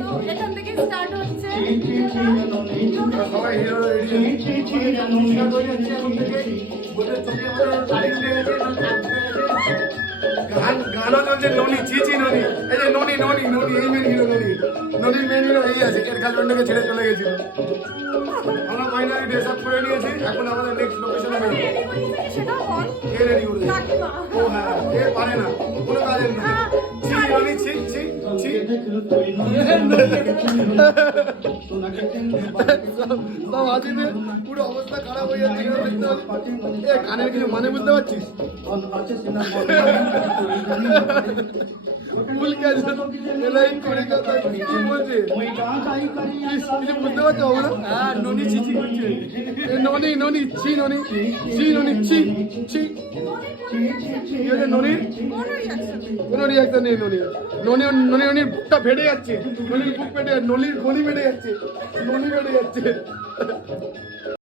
তো এখান থেকে স্টার্ট হচ্ছে সবাই হিরো গানও চলছে ননি চিচি ননি এই যে ননি ননি ননি এই মেন হিরো ননি ননির মেন হিরো এই আছে এর গার্লফ্রেন্ডকে ছেড়ে চলে গেছিল আমরা ফাইনালি ড্রেস আপ করে নিয়েছি এখন আমাদের নেক্সট লোকেশনে যাবো সেটাও বল কে রেডি করে কাকিমা ও হ্যাঁ এ পারে না কোনো কাজের না ছি ননি ছি ছি ছি সব আজিতে পুরো অবস্থা খারাপ হয়ে যাচ্ছে এ গানের কিছু মানে বুঝতে পারছিস ভুল গেছে এলাই করে কথা কি বলছে কিছু বুঝতে পারছো আমরা হ্যাঁ ননি চিচি করছে ননি ননি ছি ননি ছি ননি ছি ছি কি হচ্ছে ননি কোনো রিয়াকশন নেই ননি ননি ননি ননির বুকটা ফেটে যাচ্ছে ননির বুক ফেটে ননির গলি ফেটে যাচ্ছে ননি ফেটে যাচ্ছে